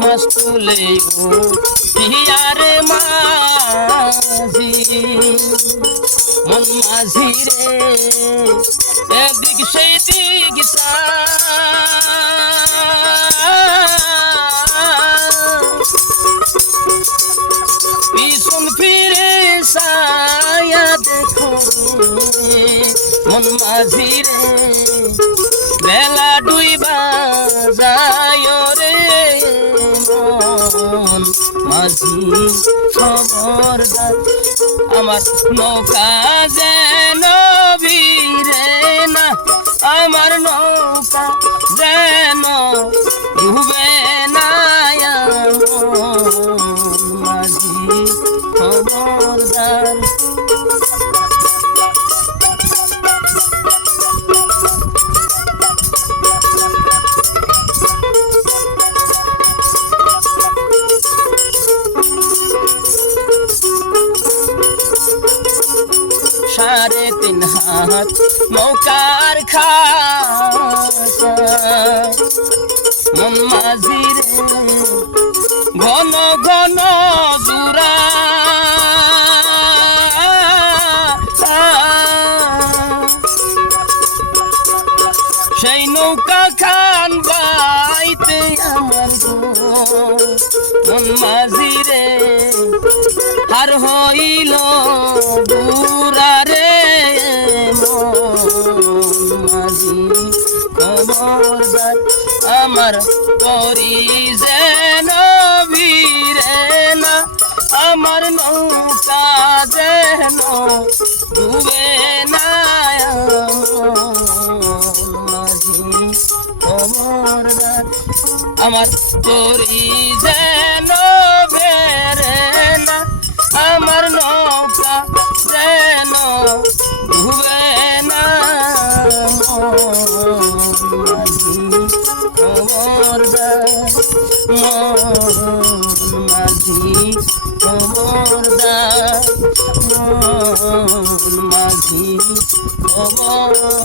মস্তুলে ও হিয়ারে মাঝি মন মাঝি রে এদিক সেই দিক পিছন ফিরে সায়া দেখো মন মাঝি রে বেলা ডুইবা যায় রে মন মাঝি খবরদার আমার নৌকা যেন ভিড়ে না আমার নৌকা যেন ডুবে না মাঝি খবরদার সাড়ে 3 হাত নৌকার খাসা মন মাঝি রে ঘন ঘন জুরা সেই নৌকা খান বাইতে আমার মন মাঝি রে আর হইল বুড়া রে মাঝি খবরদার আমার করি যেন ভিড়ে না আমার নৌকা যেন ডুবে না মাঝি খবরদার আমার করি যেন বেরে না আমার নৌকা যেন ডুবে না মাঝি খবরদার মাঝি খবরদার মাঝি খবর